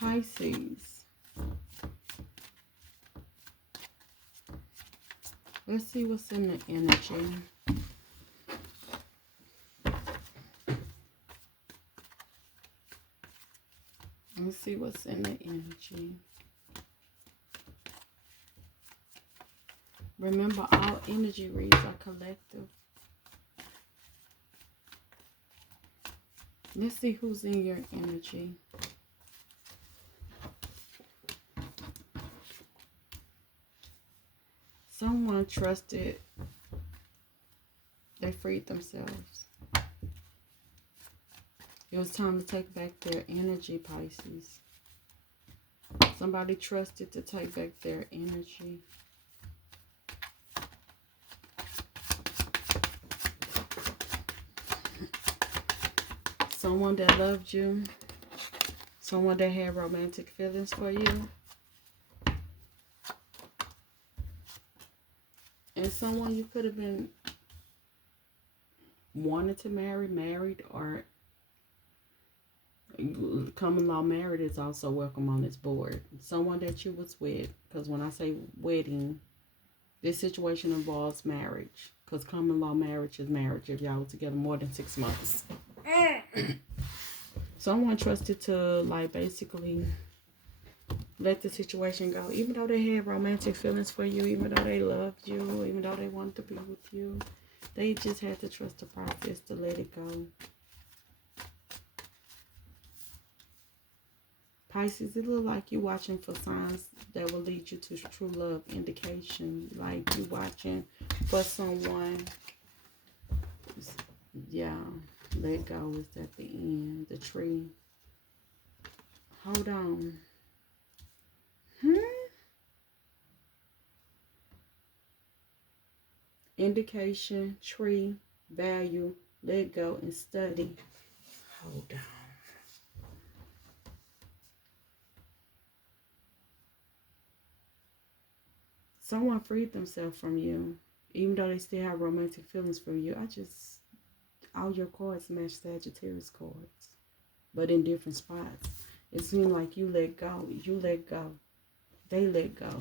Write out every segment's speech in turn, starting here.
Pisces. Let's see what's in the energy. Let's see what's in the energy. Remember, all energy reads are collective. Let's see who's in your energy. Someone trusted. They freed themselves. It was time to take back their energy, Pisces. Somebody trusted to take back their energy. Someone that loved you. Someone that had romantic feelings for you. And someone you could have been wanted to marry, married, or common law married is also welcome on this board. Someone that you was with, because when I say wedding, this situation involves marriage, because common law marriage is marriage if y'all were together more than 6 months. Someone trusted to, like, basically let the situation go, even though they had romantic feelings for you, even though they loved you, even though they wanted to be with you. They just had to trust the process to let it go. Pisces, it look like you watching for signs that will lead you to true love, indication. Like you watching for someone. Yeah, let go is at the end. The tree. Hold on. Indication, tree, value, let go, and study. Hold on. Someone freed themselves from you, even though they still have romantic feelings for you. All your cards match Sagittarius cards, but in different spots. It seemed like you let go, they let go.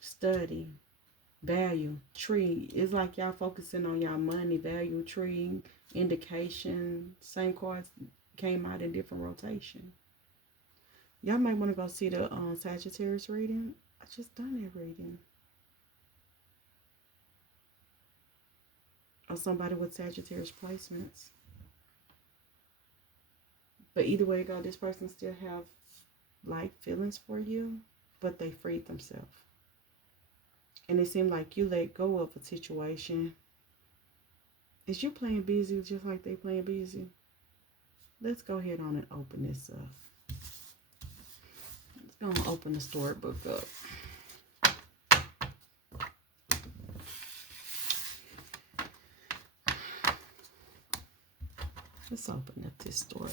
Study, value, tree. It's like y'all focusing on y'all money, value, tree, indication. Same cards came out in different rotation. Y'all might want to go see the Sagittarius reading. I just done that reading. Or somebody with Sagittarius placements. But either way you go, this person still have like feelings for you, but they freed themselves. And it seemed like you let go of a situation. Is you playing busy just like they playing busy? Let's go ahead on and open this up. Let's go and open the storybook up. Let's open up this story.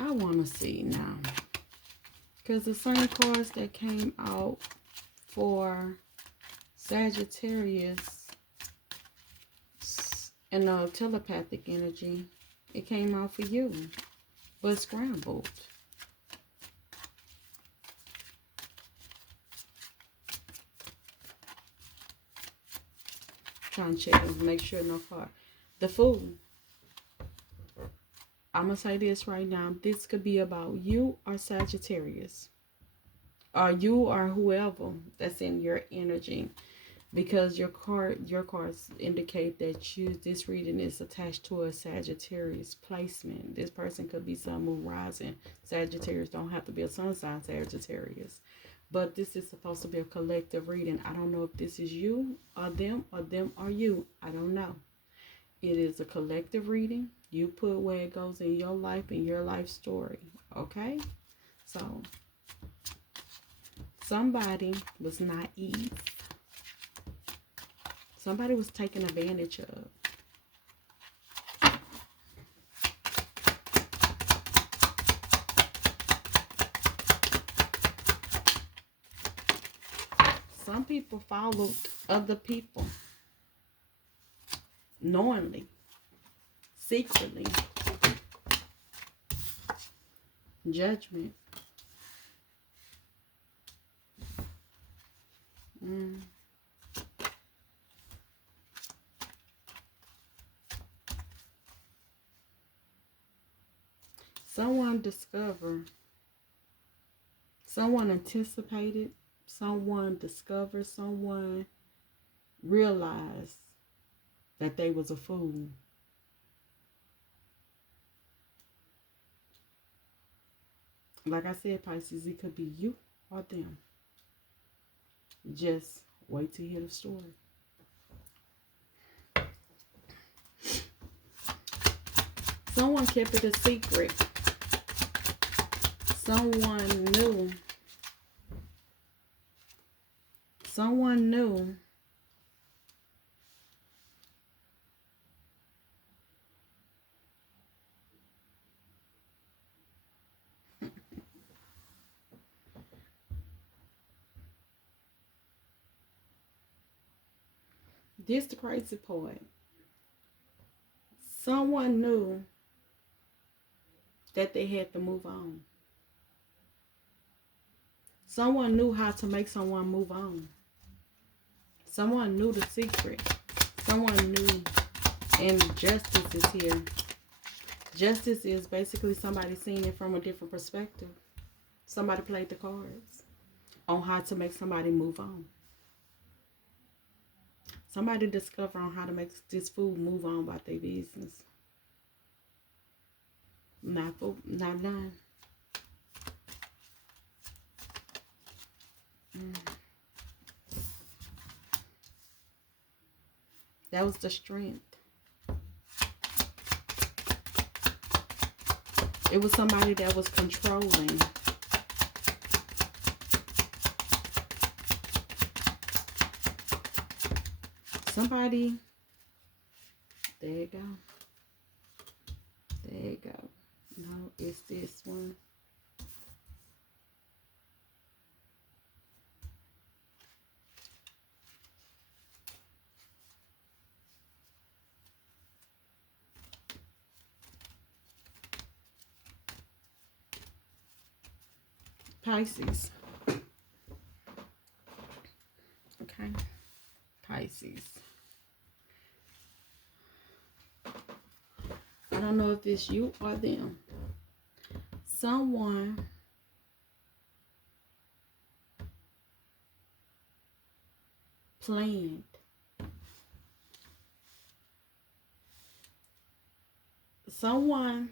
I want to see now. Because the same cards that came out for Sagittarius and telepathic energy, it came out for you, but scrambled. Trying to check and make sure no card. The Fool. I'm going to say this right now. This could be about you or Sagittarius. Or you or whoever that's in your energy. Because your cards indicate that this reading is attached to a Sagittarius placement. This person could be sun, moon, rising. Sagittarius don't have to be a sun sign Sagittarius. But this is supposed to be a collective reading. I don't know if this is you or them or you. I don't know. It is a collective reading. You put where it goes in your life and your life story. Okay? So, somebody was naive. Somebody was taken advantage of. Some people followed other people knowingly, secretly, Judgment. Mm. Someone discover. Someone anticipated. Someone discovered. Someone realized that they was a fool. Like I said, Pisces, it could be you or them. Just wait to hear the story. Someone kept it a secret. Someone knew. Someone knew. This the crazy part. Someone knew that they had to move on. Someone knew how to make someone move on. Someone knew the secret. Someone knew, and justice is here. Justice is basically somebody seeing it from a different perspective. Somebody played the cards on how to make somebody move on. Somebody discovered on how to make this fool move on about their business. Not none. That was the strength. It was somebody that was controlling. Somebody, there you go. There you go. No, it's this one. Pisces. Okay. Pisces. I don't know if it's you or them. Someone planned. Someone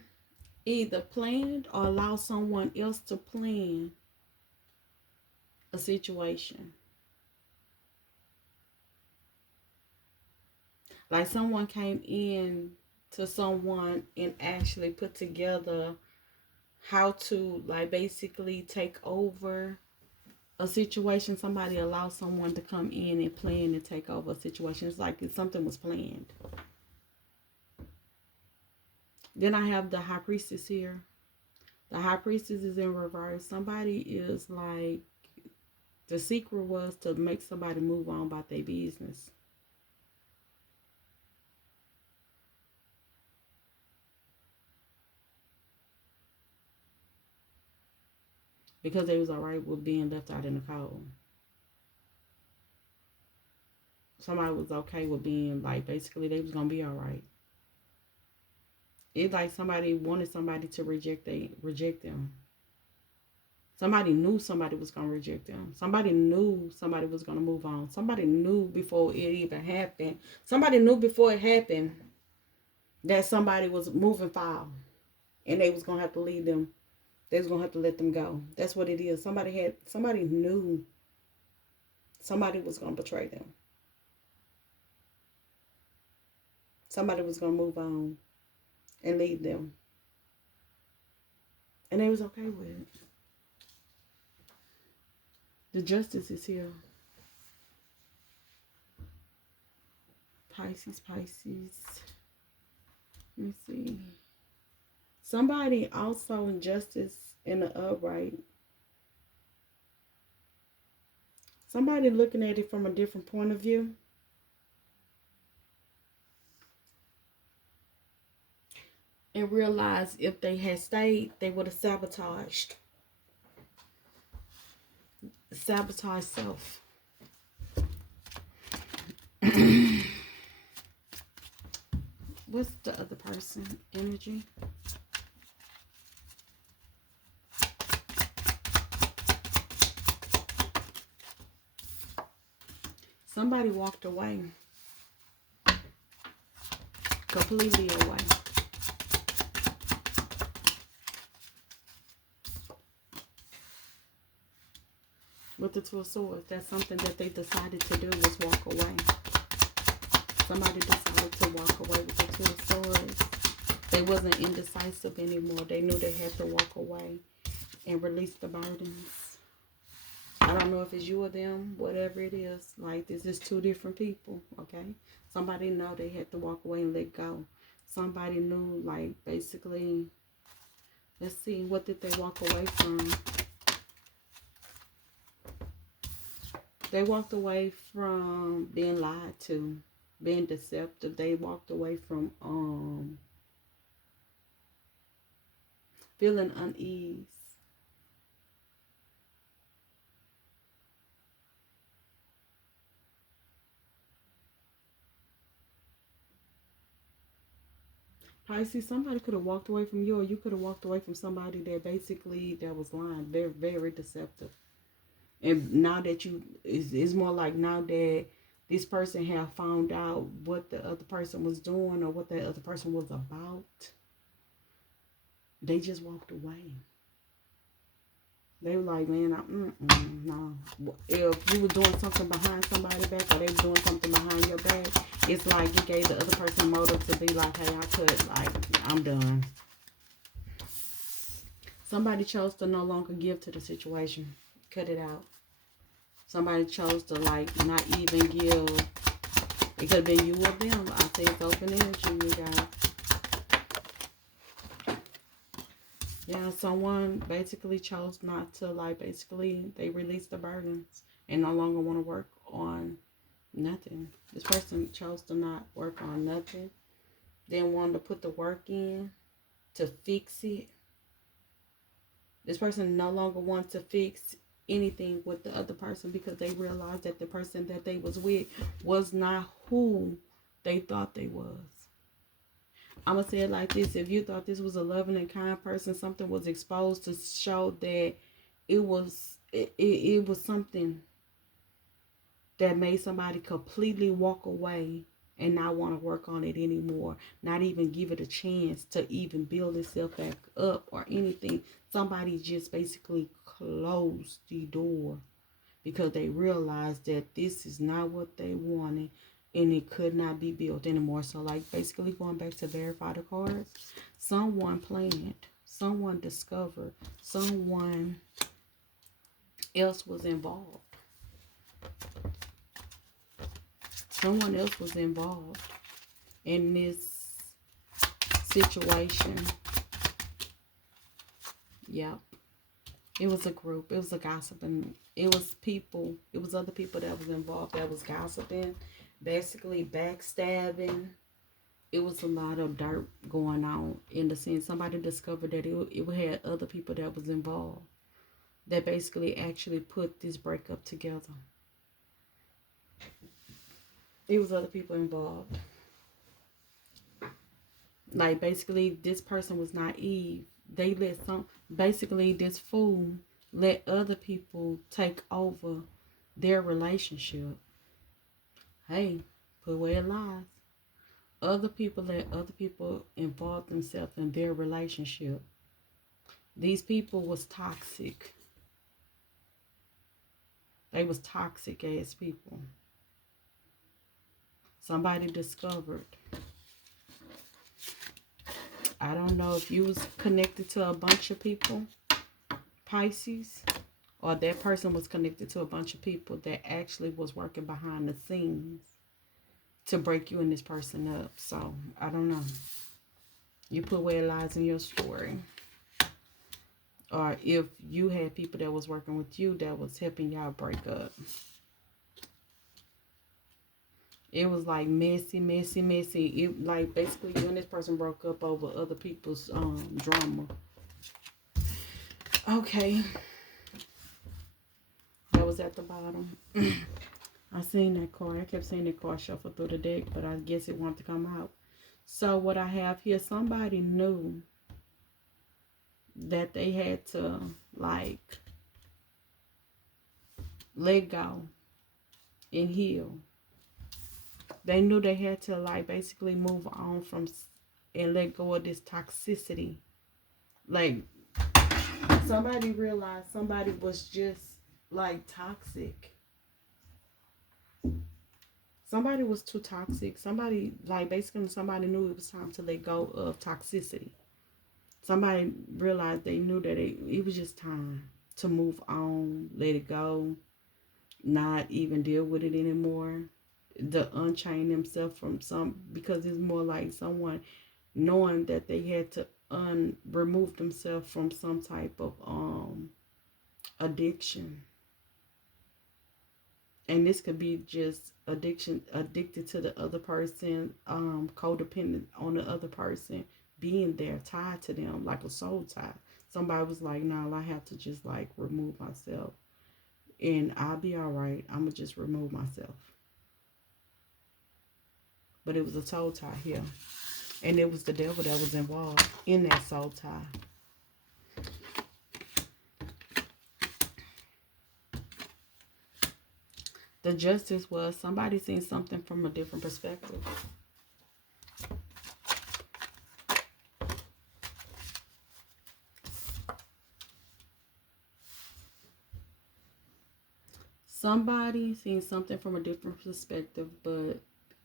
either planned or allowed someone else to plan a situation. Like someone came in to someone and actually put together how to like basically take over a situation. Somebody allowed someone to come in and plan and take over a situation. It's like something was planned. Then I have the High Priestess here. The High Priestess is in reverse. Somebody is like, the secret was to make somebody move on about their business. Because they was alright with being left out in the cold. Somebody was okay with being like, basically they was going to be alright. It's like somebody wanted somebody to reject them. Somebody knew somebody was going to reject them. Somebody knew somebody was going to move on. Somebody knew before it even happened. Somebody knew before it happened that somebody was moving foul. And they was going to have to leave them. They was going to have to let them go. That's what it is. Somebody knew somebody was going to betray them. Somebody was going to move on and leave them. And they was okay with it. The justice is here. Pisces. Let me see. Somebody also in justice in the upright. Somebody looking at it from a different point of view. and realize if they had stayed, they would have sabotaged self. What's the other person energy? Somebody walked away, completely away. With the Two of Swords, that's something that they decided to do, was walk away. Somebody decided to walk away with the Two of Swords. They wasn't indecisive anymore. They knew they had to walk away and release the burdens. I don't know if it's you or them, whatever it is. Like, this is two different people, okay? Somebody know they had to walk away and let go. Somebody knew, like, basically, let's see, what did they walk away from? They walked away from being lied to, being deceptive. They walked away from feeling unease. Pisces, somebody could have walked away from you, or you could have walked away from somebody that basically that was lying. They're very deceptive. And now that it's more like now that this person have found out what the other person was doing or what the other person was about, they just walked away. They were like, man, no. If you were doing something behind somebody's back, or they were doing something behind your back, it's like you gave the other person motive to be like, hey, I'm done. Somebody chose to no longer give to the situation. Cut it out. Somebody chose to, like, not even give. It could have been you or them. I say it's open energy, you guys. Yeah, someone basically chose not to, like, basically they released the burdens and no longer want to work on nothing. This person chose to not work on nothing. Then wanted to put the work in to fix it. This person no longer wants to fix anything with the other person because they realized that the person that they was with was not who they thought they was. I'm going to say it like this. If you thought this was a loving and kind person, something was exposed to show that it was something that made somebody completely walk away and not want to work on it anymore, not even give it a chance to even build itself back up or anything. Somebody just basically closed the door because they realized that this is not what they wanted and it could not be built anymore. So, like, basically going back to verify the cards, someone planned, someone discovered, someone else was involved. Someone else was involved in this situation. Yep. It was a group. It was a gossiping. It was people. It was other people that was involved that was gossiping, basically backstabbing. It was a lot of dirt going on in the sense somebody discovered that it had other people that was involved that basically actually put this breakup together. It was other people involved. Like, basically, this person was naive. They let basically, this fool let other people take over their relationship. Hey, put where it lies. Other people let other people involve themselves in their relationship. These people was toxic. They was toxic ass people. Somebody discovered. I don't know if you was connected to a bunch of people, Pisces, or that person was connected to a bunch of people that actually was working behind the scenes to break you and this person up. So, I don't know. You put where it lies in your story. Or if you had people that was working with you that was helping y'all break up. It was like messy, messy, messy. It like basically you and this person broke up over other people's drama. Okay, that was at the bottom. I seen that card. I kept seeing that card shuffle through the deck, but I guess it wanted to come out. So what I have here, somebody knew that they had to like let go and heal. They knew they had to like basically move on from and let go of this toxicity. Like somebody realized somebody was just like toxic. Somebody was too toxic. Somebody like basically somebody knew it was time to let go of toxicity. Somebody realized they knew that it was just time to move on, let it go, not even deal with it anymore. To unchain themselves from some, because it's more like someone knowing that they had to remove themselves from some type of addiction. And this could be just addicted to the other person, codependent on the other person, being there, tied to them like a soul tie. Somebody was like, no, I have to just like remove myself and I'll be all right. I'm gonna just remove myself. But it was a soul tie here. And it was the devil that was involved in that soul tie. The justice was somebody seen something from a different perspective. Somebody seen something from a different perspective, but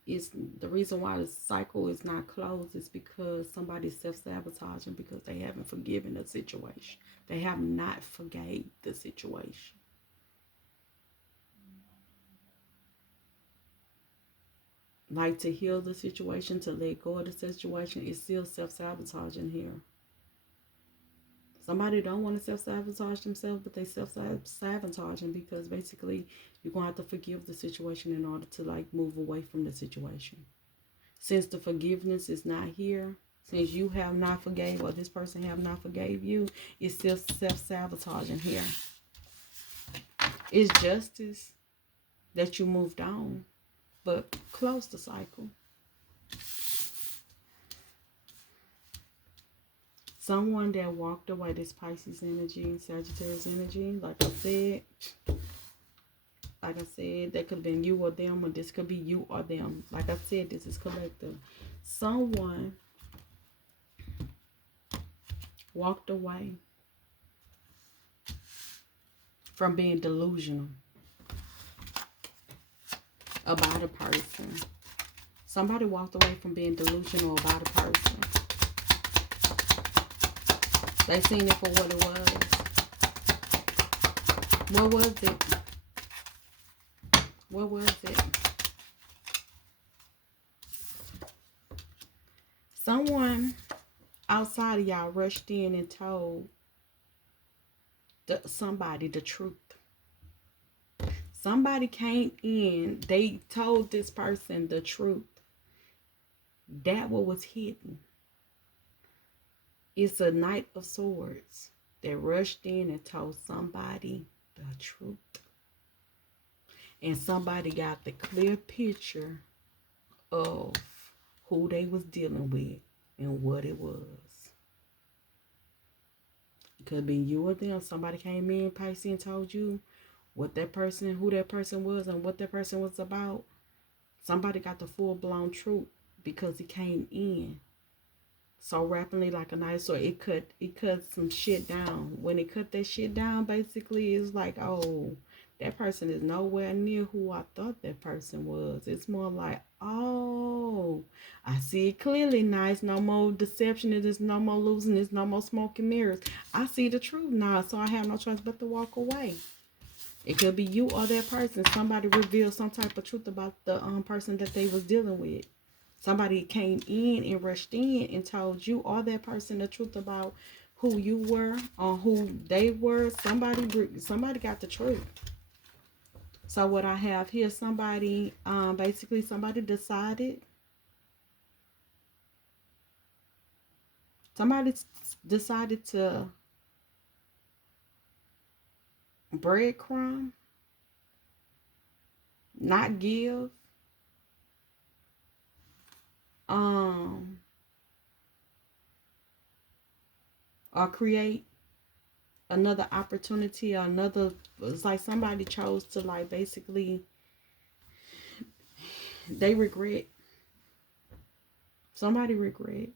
it's the reason why the cycle is not closed is because somebody's self-sabotaging because they haven't forgiven the situation. They have not forgave the situation. Like to heal the situation, to let go of the situation, is still self-sabotaging here. Somebody don't want to self-sabotage themselves, but they self-sabotaging because basically you're going to have to forgive the situation in order to like move away from the situation. Since the forgiveness is not here, since you have not forgave or this person have not forgave you, it's still self-sabotaging here. It's justice that you moved on, but close the cycle. Someone that walked away, this Pisces energy, Sagittarius energy, like I said, that could have been you or them, or this could be you or them. Like I said, this is collective. Someone walked away from being delusional about a person. Somebody walked away from being delusional about a person. They seen it for what it was. What was it? What was it? Someone outside of y'all rushed in and told somebody the truth. Somebody came in, they told this person the truth. That what was hidden. It's a Knight of Swords that rushed in and told somebody the truth. And somebody got the clear picture of who they was dealing with and what it was. It could have been you or them. Somebody came in, Pisces, and told you what that person, who that person was and what that person was about. Somebody got the full-blown truth because it came in so rapidly like a knife. So it cut some shit down. When it cut that shit down, basically it's like, oh, that person is nowhere near who I thought that person was. It's more like, oh, I see it clearly now. It's no more deception. There's no more losing. There's no more smoke and mirrors. I see the truth now, so I have no choice but to walk away. It could be you or that person. Somebody revealed some type of truth about the person that they was dealing with. Somebody came in and rushed in and told you or that person the truth about who you were or who they were. Somebody got the truth. So what I have here, somebody, basically somebody somebody decided to breadcrumb, not give, um, or create another opportunity or another. It's like somebody chose to, like, basically they regret. Somebody regret,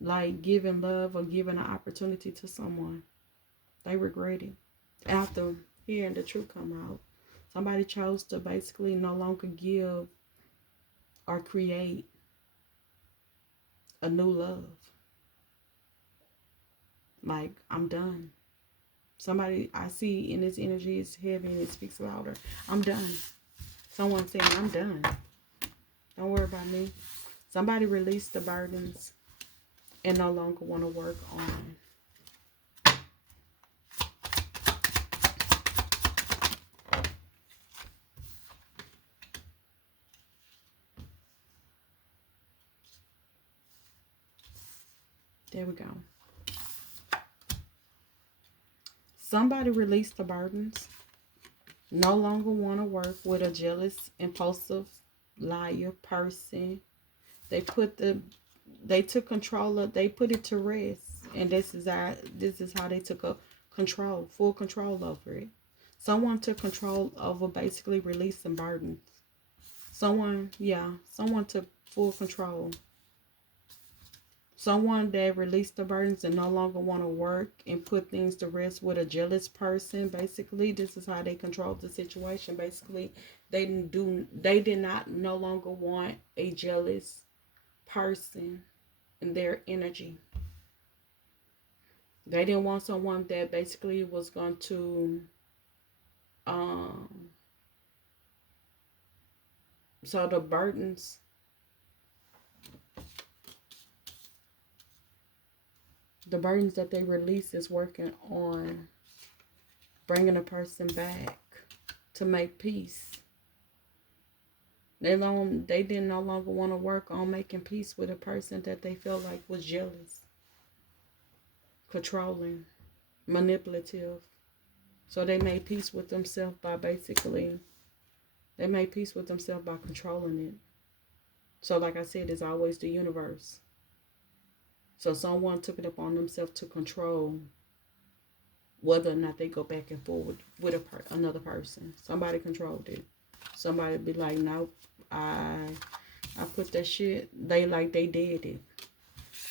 like, giving love or giving an opportunity to someone. They regret it after hearing the truth come out. Somebody chose to basically no longer give or create a new love. Like, I'm done. Somebody I see in this energy is heavy and it speaks louder. I'm done. Someone saying, I'm done. Don't worry about me. Somebody released the burdens and no longer want to work on. There we go. Somebody released the burdens, no longer want to work with a jealous, impulsive, liar person. They took control of, they put it to rest, and this is how they took full control over it. Someone took control over basically releasing burdens. Someone took full control. Someone that released the burdens and no longer want to work and put things to rest with a jealous person. Basically, this is how they controlled the situation. Basically, they did not no longer want a jealous person in their energy. They didn't want someone that basically was going to um so the burdens that they release is working on bringing a person back to make peace. They didn't no longer want to work on making peace with a person that they felt like was jealous, controlling, manipulative. So they made peace with themselves by controlling it. So like I said, it's always the universe. So someone took it upon themselves to control whether or not they go back and forth with another person. Somebody controlled it. Somebody be like, nope, I put that shit. They did it.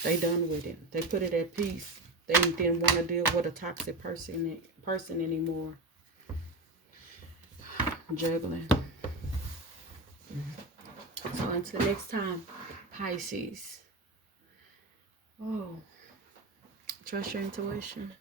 They done with it. They put it at peace. They didn't want to deal with a toxic person anymore. Juggling. So until next time, Pisces. Oh, trust your intuition.